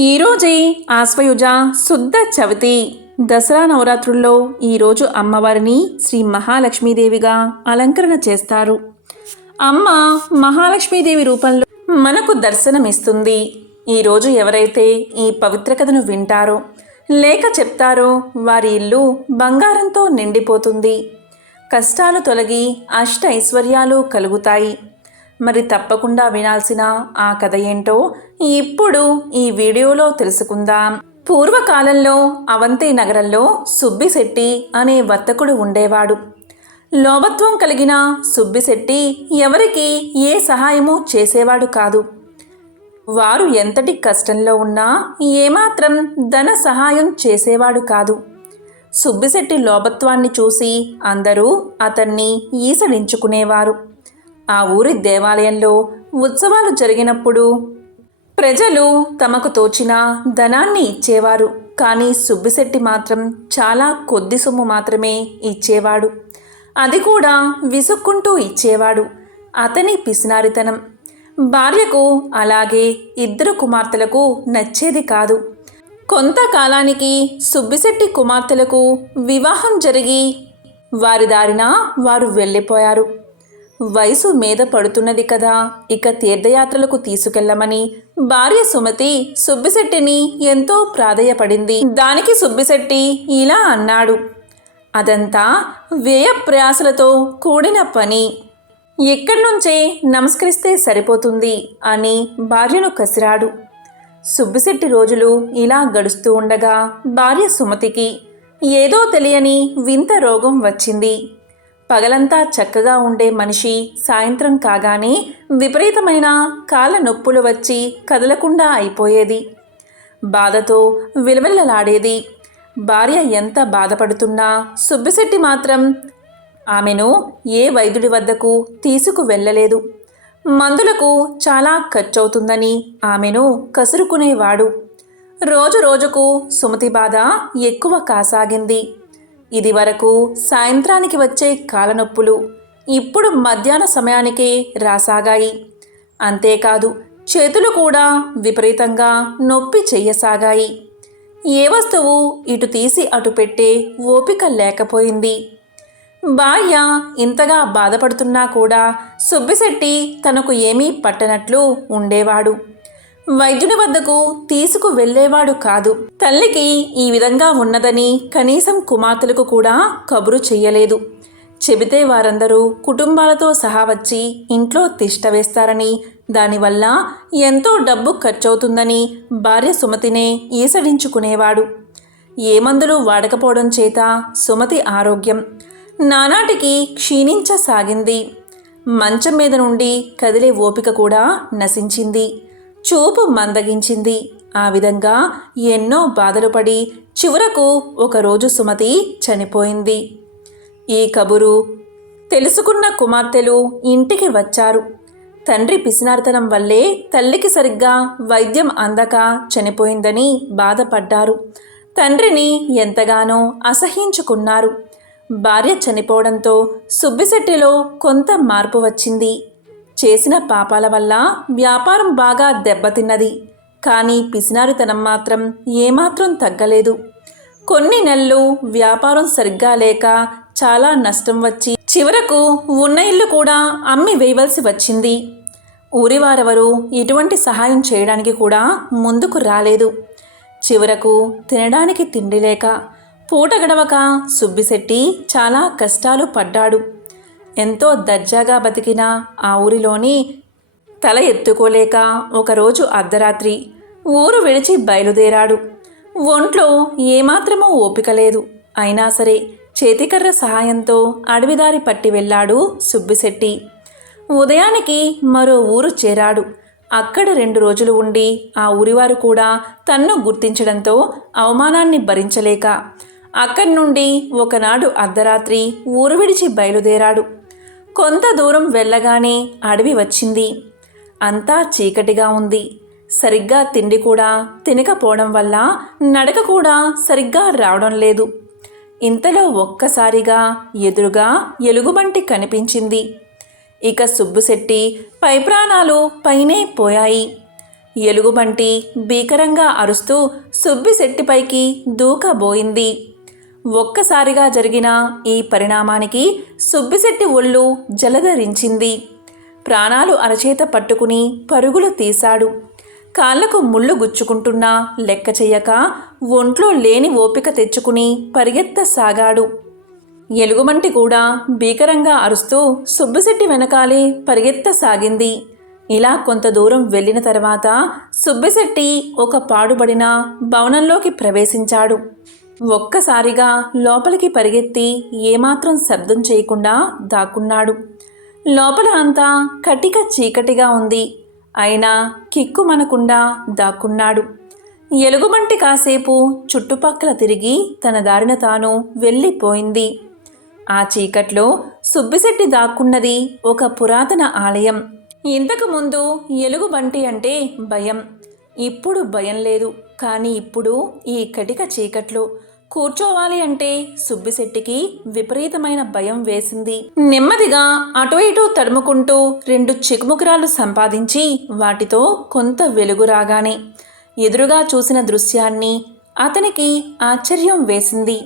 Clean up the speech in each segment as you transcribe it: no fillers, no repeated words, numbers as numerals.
ఈరోజే ఆశ్వయుజ శుద్ధ చవితి దసరా నవరాత్రుల్లో ఈరోజు అమ్మవారిని శ్రీ మహాలక్ష్మీదేవిగా అలంకరణ చేస్తారు. అమ్మ మహాలక్ష్మీదేవి రూపంలో మనకు దర్శనమిస్తుంది. ఈరోజు ఎవరైతే ఈ పవిత్ర కథను వింటారో లేక చెప్తారో వారి ఇల్లు బంగారంతో నిండిపోతుంది. కష్టాలు తొలగి అష్ట ఐశ్వర్యాలు కలుగుతాయి. మరి తప్పకుండా వినాల్సిన ఆ కథ ఏంటో ఇప్పుడు ఈ వీడియోలో తెలుసుకుందాం. పూర్వకాలంలో అవంతి నగరంలో సుబ్బిశెట్టి అనే వర్తకుడు ఉండేవాడు. లోభత్వం కలిగిన సుబ్బిశెట్టి ఎవరికి ఏ సహాయము చేసేవాడు కాదు. వారు ఎంతటి కష్టంలో ఉన్నా ఏమాత్రం ధన సహాయం చేసేవాడు కాదు. సుబ్బిశెట్టి లోభత్వాన్ని చూసి అందరూ అతన్ని ఈసడించుకునేవారు. ఆ ఊరి దేవాలయంలో ఉత్సవాలు జరిగినప్పుడు ప్రజలు తమకు తోచిన ధనాన్ని ఇచ్చేవారు. కానీ సుబ్బిశెట్టి మాత్రం చాలా కొద్ది సొమ్ము మాత్రమే ఇచ్చేవాడు. అది కూడా విసుక్కుంటూ ఇచ్చేవాడు. అతని పిసినారితనం భార్యకు అలాగే ఇద్దరు కుమార్తెలకు నచ్చేది కాదు. కొంతకాలానికి సుబ్బిశెట్టి కుమార్తెలకు వివాహం జరిగి వారి దారిన వారు వెళ్ళిపోయారు. వయసు మీద పడుతున్నది కదా, ఇక తీర్థయాత్రలకు తీసుకెళ్లమని భార్య సుమతి సుబ్బిశెట్టిని ఎంతో ప్రాధేయపడింది. దానికి సుబ్బిశెట్టి ఇలా అన్నాడు, అదంతా వ్యయ ప్రయాసలతో కూడిన పని, ఎక్కడి నుంచే నమస్కరిస్తే సరిపోతుంది అని భార్యను కసిరాడు. సుబ్బిశెట్టి రోజులు ఇలా గడుస్తూ ఉండగా భార్య సుమతికి ఏదో తెలియని వింత రోగం వచ్చింది. పగలంతా చక్కగా ఉండే మనిషి సాయంత్రం కాగానే విపరీతమైన కాళ్ళ నొప్పులు వచ్చి కదలకుండా అయిపోయేది. బాధతో విలవిల్లలాడేది. భార్య ఎంత బాధపడుతున్నా సుబ్బిశెట్టి మాత్రం ఆమెను ఏ వైద్యుడి వద్దకు తీసుకు వెళ్ళలేదు. మందులకు చాలా ఖర్చవుతుందని ఆమెను కసురుకునేవాడు. రోజు రోజుకు సుమతి బాధ ఎక్కువ కాసాగింది. ఇది వరకు సాయంత్రానికి వచ్చే కాళ్ళనొప్పులు ఇప్పుడు మధ్యాహ్న సమయానికే రాసాగాయి. అంతేకాదు చేతులు కూడా విపరీతంగా నొప్పి చెయ్యసాగాయి. ఏ వస్తువు ఇటు తీసి అటు పెట్టే ఓపిక లేకపోయింది. భార్య ఇంతగా బాధపడుతున్నా కూడా సుబ్బిశెట్టి తనకు ఏమీ పట్టనట్లు ఉండేవాడు. వైద్యుని వద్దకు తీసుకు వెళ్ళేవాడు కాదు. తల్లికి ఈ విధంగా ఉన్నదని కనీసం కుమార్తెలకు కూడా కబురు చెయ్యలేదు. చెబితే వారందరూ కుటుంబాలతో సహా వచ్చి ఇంట్లో తిష్ట వేస్తారని, దానివల్ల ఎంతో డబ్బు ఖర్చవుతుందని భార్య సుమతినే ఈసడించుకునేవాడు. ఏ మందులు వాడకపోవడం చేత సుమతి ఆరోగ్యం నానాటికి క్షీణించసాగింది. మంచం మీద నుండి కదిలే ఓపిక కూడా నశించింది. చూపు మందగించింది. ఆ విధంగా ఎన్నో బాధలు పడి చివరకు ఒకరోజు సుమతి చనిపోయింది. ఈ కబురు తెలుసుకున్న కుమార్తెలు ఇంటికి వచ్చారు. తండ్రి పిసినారితనం వల్లే తల్లికి సరిగ్గా వైద్యం అందక చనిపోయిందని బాధపడ్డారు. తండ్రిని ఎంతగానో అసహ్యించుకున్నారు. భార్య చనిపోవడంతో సుబ్బిశెట్టిలో కొంత మార్పు వచ్చింది. చేసిన పాపాల వల్ల వ్యాపారం బాగా దెబ్బతిన్నది. కానీ పిసినారితనం మాత్రం ఏమాత్రం తగ్గలేదు. కొన్ని నెలలు వ్యాపారం సరిగ్గా లేక చాలా నష్టం వచ్చి చివరకు ఉన్న ఇల్లు కూడా అమ్మి వేయవలసి వచ్చింది. ఊరివారెవరూ ఎటువంటి సహాయం చేయడానికి కూడా ముందుకు రాలేదు. చివరకు తినడానికి తిండి లేక పూట గడవక సుబ్బిశెట్టి చాలా కష్టాలు పడ్డాడు. ఎంతో దర్జాగా బతికిన ఆ ఊరిలోని తల ఎత్తుకోలేక ఒకరోజు అర్ధరాత్రి ఊరు విడిచి బయలుదేరాడు. ఒంట్లో ఏమాత్రమూ ఓపిక లేదు. అయినా సరే చేతికర్ర సహాయంతో అడవిదారి పట్టి వెళ్ళాడు సుబ్బిశెట్టి. ఉదయానికి మరో ఊరు చేరాడు. అక్కడ 2 రోజులు ఉండి ఆ ఊరివారు కూడా తన్ను గుర్తించడంతో అవమానాన్ని భరించలేక అక్కడి నుండి ఒకనాడు అర్ధరాత్రి ఊరు విడిచి బయలుదేరాడు. కొంత దూరం వెళ్ళగానే అడవి వచ్చింది. అంతా చీకటిగా ఉంది. సరిగ్గా తిండి కూడా తినకపోవడం వల్ల నడక కూడా సరిగ్గా రావడం లేదు. ఇంతలో ఒక్కసారిగా ఎదురుగా ఎలుగుబంటి కనిపించింది. ఇక సుబ్బిశెట్టి పై ప్రాణాలు పైనే పోయాయి. ఎలుగుబంటి భీకరంగా అరుస్తూ సుబ్బిశెట్టిపైకి దూకబోయింది. ఒక్కసారిగా జరిగిన ఈ పరిణామానికి సుబ్బిశెట్టి ఒళ్ళు జలధరించింది. ప్రాణాలు అరచేత పట్టుకుని పరుగులు తీశాడు. కాళ్లకు ముళ్ళు గుచ్చుకుంటున్నా లెక్క చెయ్యక ఒంట్లో లేని ఓపిక తెచ్చుకుని పరిగెత్తసాగాడు. ఎలుగుబంటి కూడా భీకరంగా అరుస్తూ సుబ్బిశెట్టి వెనకాలే పరిగెత్తసాగింది. ఇలా కొంత దూరం వెళ్ళిన తర్వాత సుబ్బిశెట్టి ఒక పాడుబడిన భవనంలోకి ప్రవేశించాడు. ఒక్కసారిగా లోపలికి పరిగెత్తి ఏమాత్రం శబ్దం చేయకుండా దాక్కున్నాడు. లోపల అంతా కటిక చీకటిగా ఉంది. అయినా కిక్కుమనకుండా దాక్కున్నాడు. ఎలుగుబంటి కాసేపు చుట్టుపక్కల తిరిగి తన దారిన తాను వెళ్ళిపోయింది. ఆ చీకట్లో సుబ్బిశెట్టి దాక్కున్నది ఒక పురాతన ఆలయం. ఇంతకుముందు ఎలుగుబంటి అంటే భయం. ఇప్పుడు భయం లేదు. కానీ ఇప్పుడు ఈ కటిక చీకట్లో కూర్చోవాలి అంటే సుబ్బిశెట్టికి విపరీతమైన భయం వేసింది. నెమ్మదిగా అటు ఇటు తడుముకుంటూ 2 చికుముకురాలు సంపాదించి వాటితో కొంత వెలుగు రాగానే ఎదురుగా చూసిన దృశ్యాన్ని అతనికి ఆశ్చర్యం వేసింది.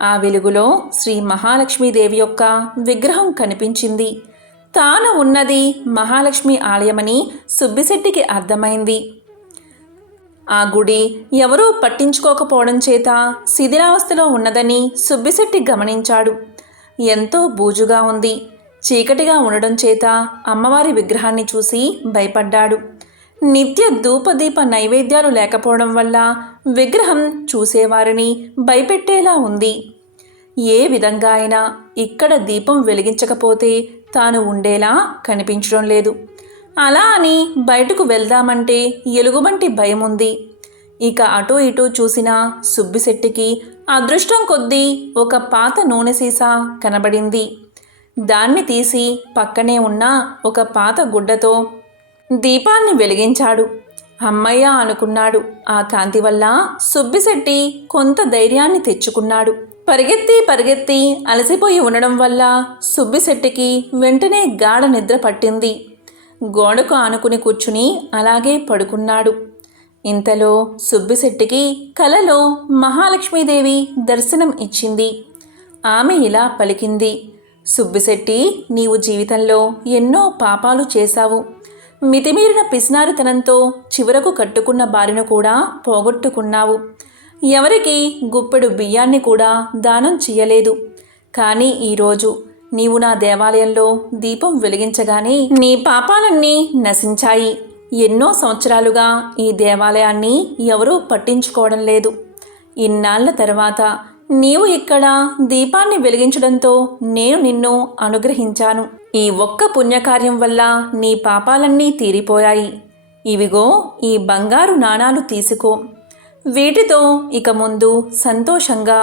ఆ వెలుగులో శ్రీ మహాలక్ష్మీదేవి యొక్క విగ్రహం కనిపించింది. తాను ఉన్నది మహాలక్ష్మి ఆలయమని సుబ్బిశెట్టికి అర్థమైంది. ఆ గుడి ఎవరూ పట్టించుకోకపోవడం చేత శిథిలావస్థలో ఉన్నదని సుబ్బిశెట్టి గమనించాడు. ఎంతో బూజుగా ఉంది. చీకటిగా ఉండడం చేత అమ్మవారి విగ్రహాన్ని చూసి భయపడ్డాడు. నిత్య ధూపదీప నైవేద్యాలు లేకపోవడం వల్ల విగ్రహం చూసేవారిని భయపెట్టేలా ఉంది. ఏ విధంగా అయినా ఇక్కడ దీపం వెలిగించకపోతే తాను ఉండేలా కనిపించడం లేదు. అలా అని బయటకు వెళ్దామంటే ఎలుగుబంటి భయం ఉంది. ఇక అటూ ఇటూ చూసిన సుబ్బిశెట్టికి అదృష్టం కొద్దీ ఒక పాత నూనె సీసా కనబడింది. దాన్ని తీసి పక్కనే ఉన్న ఒక పాత గుడ్డతో దీపాన్ని వెలిగించాడు. అమ్మయ్య అనుకున్నాడు. ఆ కాంతి వల్ల సుబ్బిశెట్టి కొంత ధైర్యాన్ని తెచ్చుకున్నాడు. పరిగెత్తి అలసిపోయి ఉండడం వల్ల సుబ్బిశెట్టికి వెంటనే గాఢ నిద్ర పట్టింది. గోడకు ఆనుకుని కూర్చుని అలాగే పడుకున్నాడు. ఇంతలో సుబ్బిశెట్టికి కలలో మహాలక్ష్మీదేవి దర్శనం ఇచ్చింది. ఆమె ఇలా పలికింది: సుబ్బిశెట్టి, నీవు జీవితంలో ఎన్నో పాపాలు చేశావు. మితిమీరిన పిసినారితనంతో చివరకు కట్టుకున్న భార్యను కూడా పోగొట్టుకున్నావు. ఎవరికి గుప్పెడు బియ్యాన్ని కూడా దానం చెయ్యలేదు. కానీ ఈరోజు నీవు నా దేవాలయంలో దీపం వెలిగించగానే నీ పాపాలన్నీ నశించాయి. ఎన్నో సంవత్సరాలుగా ఈ దేవాలయాన్ని ఎవరూ పట్టించుకోవడం లేదు. ఇన్నాళ్ల తర్వాత నీవు ఇక్కడ దీపాన్ని వెలిగించడంతో నేను నిన్ను అనుగ్రహించాను. ఈ ఒక్క పుణ్యకార్యం వల్ల నీ పాపాలన్నీ తీరిపోయాయి. ఇవిగో ఈ బంగారు నాణాలు తీసుకో. వీటితో ఇక ముందు సంతోషంగా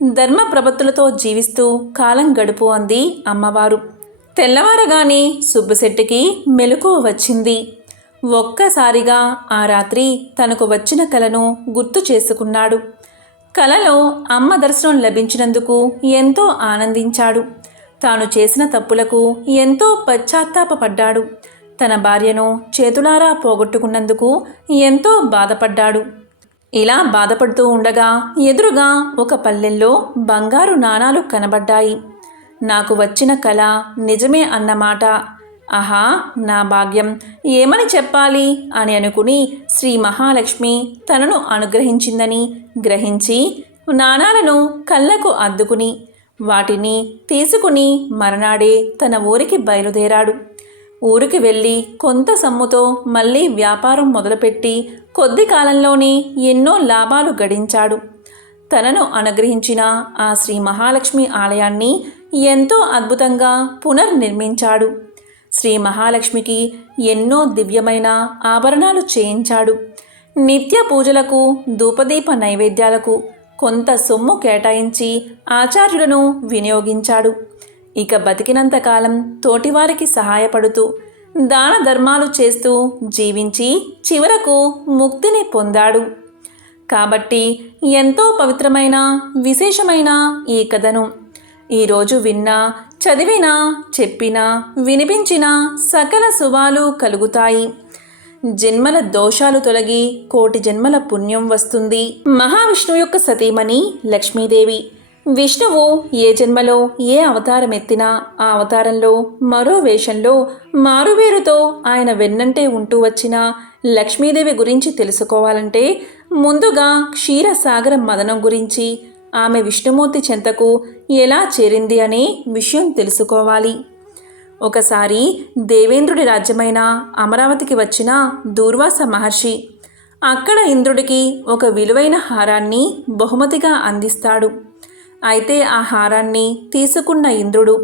ధర్మ ప్రపత్తులతో జీవిస్తూ కాలం గడుపు అంది అమ్మవారు. తెల్లవారగానే సుబ్బిశెట్టికి మెలకువ వచ్చింది. ఒక్కసారిగా ఆ రాత్రి తనకు వచ్చిన కలను గుర్తు చేసుకున్నాడు. కలలో అమ్మ దర్శనం లభించినందుకు ఎంతో ఆనందించాడు. తాను చేసిన తప్పులకు ఎంతో పశ్చాత్తాపపడ్డాడు. తన భార్యను చేతులారా పోగొట్టుకున్నందుకు ఎంతో బాధపడ్డాడు. ఇలా బాధపడుతూ ఉండగా ఎదురుగా ఒక పల్లెల్లో బంగారు నాణాలు కనబడ్డాయి. నాకు వచ్చిన కల నిజమే అన్నమాట. ఆహా, నా భాగ్యం, ఏమని చెప్పాలి అని అనుకుని శ్రీ మహాలక్ష్మి తనను అనుగ్రహించిందని గ్రహించి నాణాలను కళ్ళకు అద్దుకుని వాటిని తీసుకుని మరనాడే తన ఊరికి బయలుదేరాడు. ఊరికి వెళ్ళి కొంత సొమ్ముతో మళ్ళీ వ్యాపారం మొదలుపెట్టి కొద్ది కాలంలోనే ఎన్నో లాభాలు గడించాడు. తనను అనుగ్రహించిన ఆ శ్రీ మహాలక్ష్మి ఆలయాన్ని ఎంతో అద్భుతంగా పునర్నిర్మించాడు. శ్రీ మహాలక్ష్మికి ఎన్నో దివ్యమైన ఆభరణాలు చేయించాడు. నిత్య పూజలకు, ధూపదీప నైవేద్యాలకు కొంత సొమ్ము కేటాయించి ఆచార్యులను వినియోగించాడు. ఇక బతికినంతకాలం తోటివారికి సహాయపడుతూ దాన ధర్మాలు చేస్తూ జీవించి చివరకు ముక్తిని పొందాడు. కాబట్టి ఎంతో పవిత్రమైన విశేషమైన ఈ కథను ఈరోజు విన్నా, చదివినా, చెప్పినా, వినిపించినా సకల శుభాలు కలుగుతాయి. జన్మల దోషాలు తొలగి కోటి జన్మల పుణ్యం వస్తుంది. మహావిష్ణువు యొక్క సతీమణి లక్ష్మీదేవి. విష్ణువు ఏ జన్మలో ఏ అవతారం ఎత్తినా ఆ అవతారంలో మరో వేషంలో మారువేరుతో ఆయన వెన్నంటే ఉంటూ వచ్చిన లక్ష్మీదేవి గురించి తెలుసుకోవాలంటే ముందుగా క్షీరసాగర మదనం గురించి, ఆమె విష్ణుమూర్తి చెంతకు ఎలా చేరింది అనే విషయం తెలుసుకోవాలి. ఒకసారి దేవేంద్రుడి రాజ్యమైన అమరావతికి వచ్చిన దూర్వాస మహర్షి అక్కడ ఇంద్రుడికి ఒక విలువైన హారాన్ని బహుమతిగా అందిస్తాడు. అయితే ఆ హారాన్ని తీసుకున్న ఇంద్రుడు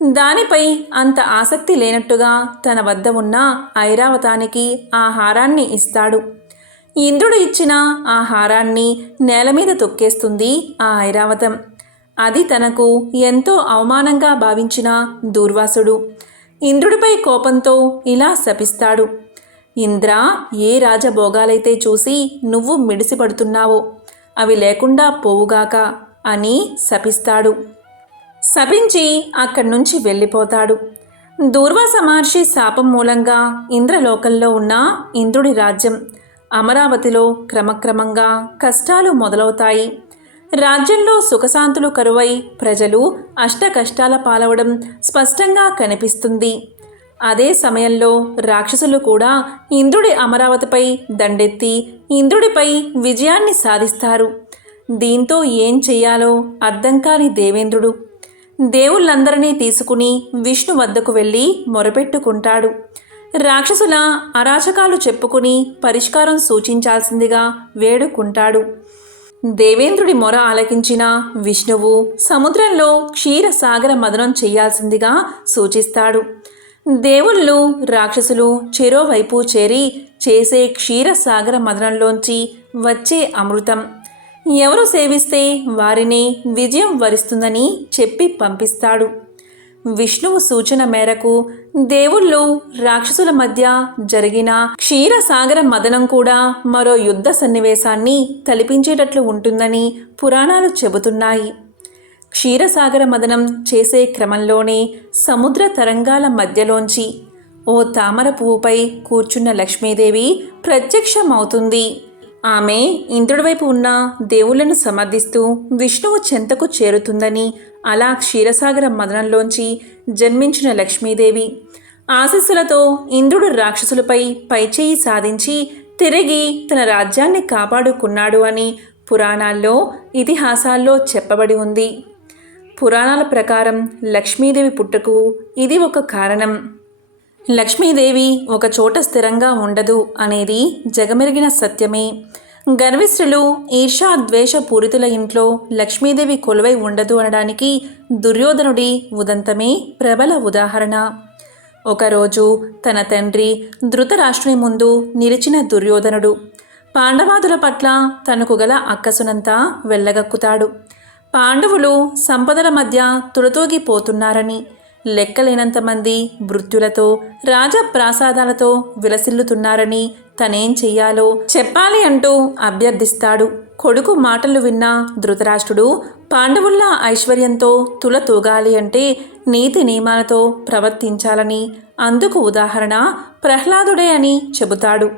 దానిపై అంత ఆసక్తి లేనట్టుగా తన వద్ద ఉన్న ఐరావతానికి ఆ హారాన్ని ఇస్తాడు. ఇంద్రుడు ఇచ్చిన ఆ హారాన్ని నేల మీద తొక్కేస్తుంది ఆ ఐరావతం. అది తనకు ఎంతో అవమానంగా భావించిన దూర్వాసుడు ఇంద్రుడిపై కోపంతో ఇలా శపిస్తాడు. ఇంద్ర, ఏ రాజభోగాలైతే చూసి నువ్వు మిడిసిపడుతున్నావో అవి లేకుండా పోవుగాక అని శపిస్తాడు. శపించి అక్కడి నుంచి వెళ్ళిపోతాడు. దూర్వాస మహర్షి శాపం మూలంగా ఇంద్రలోకంలో ఉన్న ఇంద్రుడి రాజ్యం అమరావతిలో క్రమక్రమంగా కష్టాలు మొదలవుతాయి. రాజ్యంలో సుఖశాంతులు కరువై ప్రజలు అష్ట కష్టాల పాలవడం స్పష్టంగా కనిపిస్తుంది. అదే సమయంలో రాక్షసులు కూడా ఇంద్రుడి అమరావతిపై దండెత్తి ఇంద్రుడిపై విజయాన్ని సాధిస్తారు. దీంతో ఏం చెయ్యాలో అర్థం కాని దేవేంద్రుడు దేవుళ్ళందరినీ తీసుకుని విష్ణు వద్దకు వెళ్ళి మొరపెట్టుకుంటాడు. రాక్షసుల అరాచకాలు చెప్పుకుని పరిష్కారం సూచించాల్సిందిగా వేడుకుంటాడు. దేవేంద్రుడి మొర ఆలకించిన విష్ణువు సముద్రంలో క్షీరసాగర మదనం చేయాల్సిందిగా సూచిస్తాడు. దేవుళ్ళు రాక్షసులు చెరోవైపు చేరి చేసే క్షీరసాగర మదనంలోంచి వచ్చే అమృతం ఎవరు సేవిస్తే వారిని విజయం వరిస్తుందని చెప్పి పంపిస్తాడు. విష్ణువు సూచన మేరకు దేవుళ్ళు రాక్షసుల మధ్య జరిగిన క్షీరసాగర మదనం కూడా మరో యుద్ధ సన్నివేశాన్ని తలపించేటట్లు ఉంటుందని పురాణాలు చెబుతున్నాయి. క్షీరసాగర మదనం చేసే క్రమంలోనే సముద్ర తరంగాల మధ్యలోంచి ఓ తామర పువ్వుపై కూర్చున్న లక్ష్మీదేవి ప్రత్యక్షమవుతుంది. ఆమె ఇంద్రుడి వైపు ఉన్న దేవుళ్లను సమర్థిస్తూ విష్ణువు చెంతకు చేరుతుందని, అలా క్షీరసాగర మదనంలోంచి జన్మించిన లక్ష్మీదేవి ఆశీస్సులతో ఇంద్రుడు రాక్షసులపై పైచేయి సాధించి తిరిగి తన రాజ్యాన్ని కాపాడుకున్నాడు అని పురాణాల్లో ఇతిహాసాల్లో చెప్పబడి ఉంది. పురాణాల ప్రకారం లక్ష్మీదేవి పుట్టుకు ఇది ఒక కారణం. లక్ష్మీదేవి ఒక చోట స్థిరంగా ఉండదు అనేది జగమెరిగిన సత్యమే. గర్విష్ఠులు ఈర్ష్యా ద్వేష పూరితుల ఇంట్లో లక్ష్మీదేవి కొలువై ఉండదు అనడానికి దుర్యోధనుడి ఉదంతమే ప్రబల ఉదాహరణ. ఒకరోజు తన తండ్రి ధృతరాష్ట్రుని ముందు నిలిచిన దుర్యోధనుడు పాండవాదుల పట్ల తనకు గల అక్కసునంతా వెళ్ళగక్కుతాడు. పాండవులు సంపదల మధ్య తులతూగిపోతున్నారని, లెక్కలేనంతమంది భృత్యులతో రాజప్రాసాదాలతో విలసిల్లుతున్నారని తనేం చెయ్యాలో చెప్పాలి అంటూ అభ్యర్థిస్తాడు. కొడుకు మాటలు విన్న ధృతరాష్ట్రుడు పాండవుల్లా ఐశ్వర్యంతో తులతూగాలి అంటే నీతి నియమాలతో ప్రవర్తించాలని, అందుకు ఉదాహరణ ప్రహ్లాదుడే అని చెబుతాడు.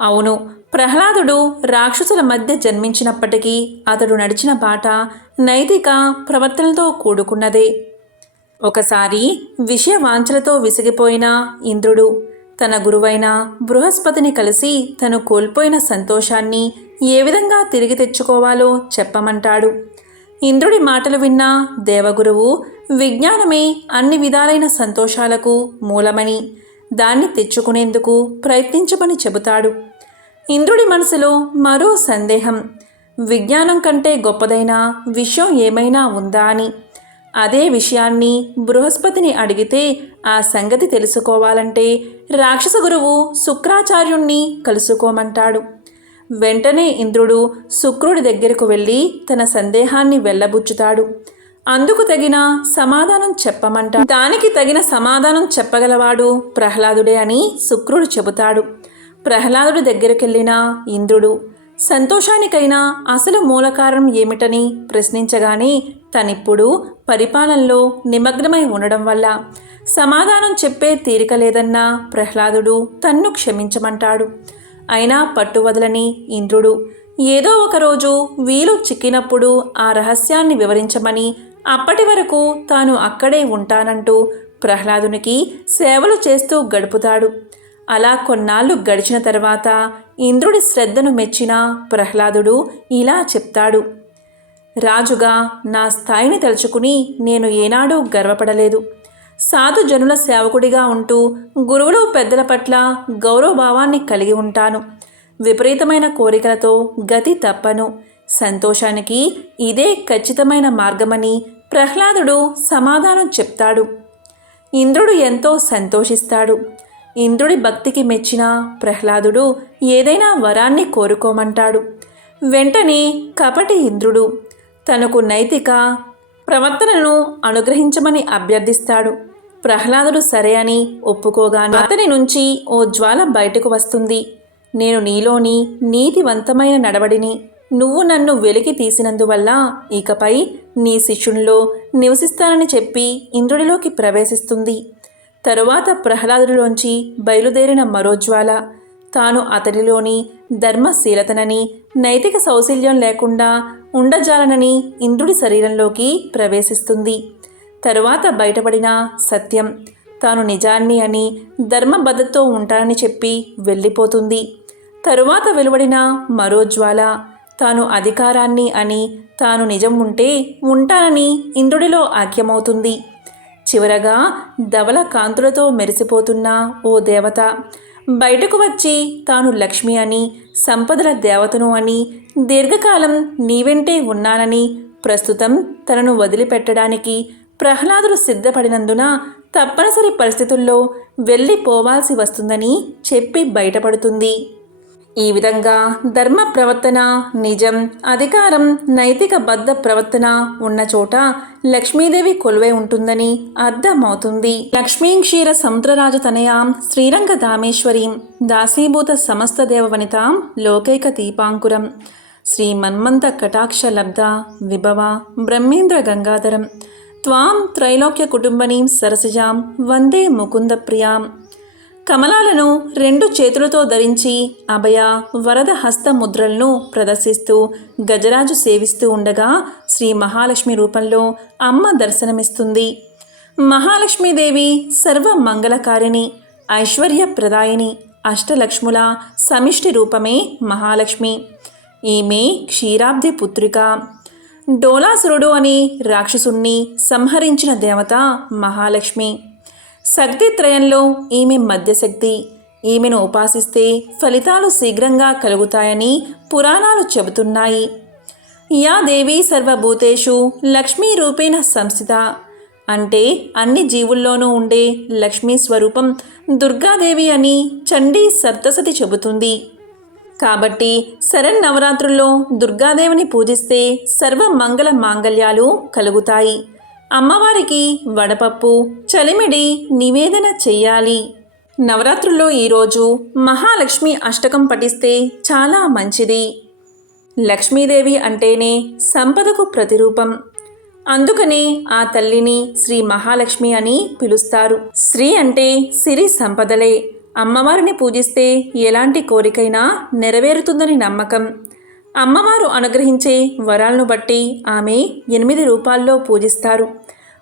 అవును, ప్రహ్లాదుడు రాక్షసుల మధ్య జన్మించినప్పటికీ అతడు నడిచిన బాట నైతిక ప్రవర్తనలతో కూడుకున్నదే. ఒకసారి విషయ వాంఛలతో విసిగిపోయిన ఇంద్రుడు తన గురువైన బృహస్పతిని కలిసి తను కోల్పోయిన సంతోషాన్ని ఏ విధంగా తిరిగి తెచ్చుకోవాలో చెప్పమంటాడు. ఇంద్రుడి మాటలు విన్న దేవగురువు విజ్ఞానమే అన్ని విధాలైన సంతోషాలకు మూలమని, దాన్ని తెచ్చుకునేందుకు ప్రయత్నించమని చెబుతాడు. ఇంద్రుడి మనసులో మరో సందేహం, విజ్ఞానం కంటే గొప్పదైన విషయం ఏమైనా ఉందా అని. అదే విషయాన్ని బృహస్పతిని అడిగితే ఆ సంగతి తెలుసుకోవాలంటే రాక్షస గురువు శుక్రాచార్యుణ్ణి కలుసుకోమంటాడు. వెంటనే ఇంద్రుడు శుక్రుడి దగ్గరకు వెళ్ళి తన సందేహాన్ని వెళ్ళబుచ్చుతాడు. అందుకు తగిన సమాధానం చెప్పమంటాడు. దానికి తగిన సమాధానం చెప్పగలవాడు ప్రహ్లాదుడే అని శుక్రుడు చెబుతాడు. ప్రహ్లాదుడి దగ్గరికెళ్ళిన ఇంద్రుడు సంతోషానికైనా అసలు మూల కారణం ఏమిటని ప్రశ్నించగానే తనిప్పుడు పరిపాలనలో నిమగ్నమై ఉండడం వల్ల సమాధానం చెప్పే తీరిక లేదన్న ప్రహ్లాదుడు తన్ను క్షమించమంటాడు. అయినా పట్టువదలని ఇంద్రుడు ఏదో ఒకరోజు వీలు చిక్కినప్పుడు ఆ రహస్యాన్ని వివరించమని అప్పటి వరకు తాను అక్కడే ఉంటానంటూ ప్రహ్లాదునికి సేవలు చేస్తూ గడుపుతాడు. అలా కొన్నాళ్ళు గడిచిన తర్వాత ఇంద్రుడి శ్రద్ధను మెచ్చిన ప్రహ్లాదుడు ఇలా చెప్తాడు. రాజుగా నా స్థాయిని తలుచుకుని నేను ఏనాడూ గర్వపడలేదు. సాధు జనుల సేవకుడిగా ఉంటూ గురువులు పెద్దల పట్ల గౌరవభావాన్ని కలిగి ఉంటాను. విపరీతమైన కోరికలతో గతి తప్పను. సంతోషానికి ఇదే ఖచ్చితమైన మార్గమని ప్రహ్లాదుడు సమాధానం చెప్తాడు. ఇంద్రుడు ఎంతో సంతోషిస్తాడు. ఇంద్రుడి భక్తికి మెచ్చిన ప్రహ్లాదుడు ఏదైనా వరాన్ని కోరుకోమంటాడు. వెంటనే కపటి ఇంద్రుడు తనకు నైతిక ప్రవర్తనను అనుగ్రహించమని అభ్యర్థిస్తాడు. ప్రహ్లాదుడు సరే అని ఒప్పుకోగానే అతని నుంచి ఓ జ్వాల బయటకు వస్తుంది. నేను నీలోని నీతివంతమైన నడవడిని నువ్వు నన్ను వెలికి తీసినందువల్ల ఇకపై నీ శిష్యునిలో నివసిస్తానని చెప్పి ఇంద్రుడిలోకి ప్రవేశిస్తుంది. తరువాత ప్రహ్లాదుడిలోంచి బయలుదేరిన మరో జ్వాల తాను అతడిలోని ధర్మశీలతనని నైతిక సౌశల్యం లేకుండా ఉండజాలనని ఇంద్రుడి శరీరంలోకి ప్రవేశిస్తుంది. తరువాత బయటపడిన సత్యం తాను నిజాన్ని అని ధర్మబద్ధతో ఉంటానని చెప్పి వెళ్ళిపోతుంది. తరువాత వెలువడిన మరో జ్వాల తాను అధికారాన్ని అని తాను నిజం ఉంటే ఉంటానని ఇంద్రుడిలో ఐక్యమవుతుంది. చివరగా ధవల కాంతులతో మెరిసిపోతున్న ఓ దేవత బయటకు వచ్చి తాను లక్ష్మి అని సంపదల దేవతను అని దీర్ఘకాలం నీవెంటే ఉన్నానని ప్రస్తుతం తనను వదిలిపెట్టడానికి ప్రహ్లాదుడు సిద్ధపడినందున తప్పనిసరి పరిస్థితుల్లో వెళ్ళిపోవాల్సి వస్తుందని చెప్పి బయటపడుతుంది. ఈ విధంగా ధర్మ ప్రవర్తన, నిజం, అధికారం, నైతిక బద్ధ ప్రవర్తన ఉన్న చోట లక్ష్మీదేవి కొలువై ఉంటుందని అర్థమవుతుంది. లక్ష్మీం క్షీర సముద్రరాజ తనయాం శ్రీరంగ దామేశ్వరీం దాసీభూత సమస్త దేవవనితాం లోకైక దీపాంకురం శ్రీ మన్మంత కటాక్ష లబ్ధ విభవ బ్రహ్మేంద్ర గంగాధరం త్వాం త్రైలోక్య కుటుంబనీం సరసిజాం వందే ముకుంద ప్రియాం. కమలాలను రెండు చేతులతో ధరించి అభయ వరద హస్త ముద్రలను ప్రదర్శిస్తూ గజరాజు సేవిస్తూ ఉండగా శ్రీ మహాలక్ష్మి రూపంలో అమ్మ దర్శనమిస్తుంది. మహాలక్ష్మీదేవి సర్వ మంగళకారిణి, ఐశ్వర్యప్రదాయిని, అష్టలక్ష్ముల సమిష్టి రూపమే మహాలక్ష్మి. ఈమె క్షీరాబ్ది పుత్రిక. డోలాసురుడు అనే రాక్షసుణ్ణి సంహరించిన దేవత మహాలక్ష్మి. శక్తిత్రయంలో ఈమె మధ్యశక్తి. ఈమెను ఉపాసిస్తే ఫలితాలు శీఘ్రంగా కలుగుతాయని పురాణాలు చెబుతున్నాయి. యా దేవి సర్వభూతేషు లక్ష్మీ రూపేణ సంస్థిత అంటే అన్ని జీవుల్లోనూ ఉండే లక్ష్మీ స్వరూపం దుర్గాదేవి అని చండీ సప్తసతి చెబుతుంది. కాబట్టి శరన్నవరాత్రుల్లో దుర్గాదేవిని పూజిస్తే సర్వ మంగళ మాంగళ్యాలు కలుగుతాయి. అమ్మవారికి వడపప్పు, చలిమిడి నివేదన చెయ్యాలి. నవరాత్రుల్లో ఈరోజు మహాలక్ష్మి అష్టకం పఠిస్తే చాలా మంచిది. లక్ష్మీదేవి అంటేనే సంపదకు ప్రతిరూపం. అందుకనే ఆ తల్లిని శ్రీ మహాలక్ష్మి అని పిలుస్తారు. శ్రీ అంటే సిరి సంపదలే. అమ్మవారిని పూజిస్తే ఎలాంటి కోరికైనా నెరవేరుతుందని నమ్మకం. అమ్మవారు అనుగ్రహించే వరాలను బట్టి ఆమె 8 రూపాల్లో పూజిస్తారు.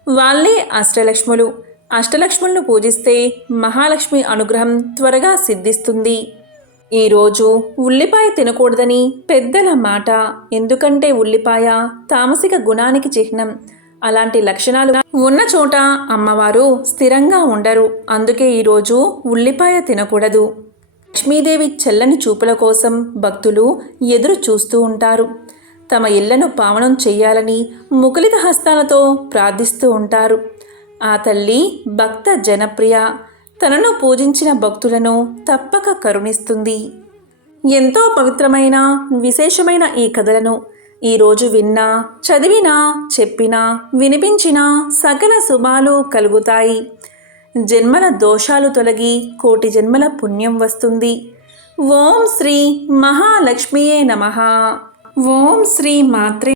వాళ్ళే అష్టలక్ష్ములు. అష్టలక్ష్ములను పూజిస్తే మహాలక్ష్మి అనుగ్రహం త్వరగా సిద్ధిస్తుంది. ఈరోజు ఉల్లిపాయ తినకూడదని పెద్దల మాట. ఎందుకంటే ఉల్లిపాయ తామసిక గుణానికి చిహ్నం. అలాంటి లక్షణాలు ఉన్న చోట అమ్మవారు స్థిరంగా ఉండరు. అందుకే ఈరోజు ఉల్లిపాయ తినకూడదు. లక్ష్మీదేవి చల్లని చూపుల కోసం భక్తులు ఎదురు చూస్తూ ఉంటారు. తమ ఇళ్లను పావనం చెయ్యాలని ముకులిత హస్తాలతో ప్రార్థిస్తూ ఉంటారు. ఆ తల్లి భక్త జనప్రియ. తనను పూజించిన భక్తులను తప్పక కరుణిస్తుంది. ఎంతో పవిత్రమైన విశేషమైన ఈ కథలను ఈరోజు విన్నా, చదివినా, చెప్పినా, వినిపించినా సకల శుభాలు కలుగుతాయి. జన్మల దోషాలు తొలగి కోటి జన్మల పుణ్యం వస్తుంది. ఓం శ్రీ మహాలక్ష్మియే నమః. ఓం శ్రీ మాత్రే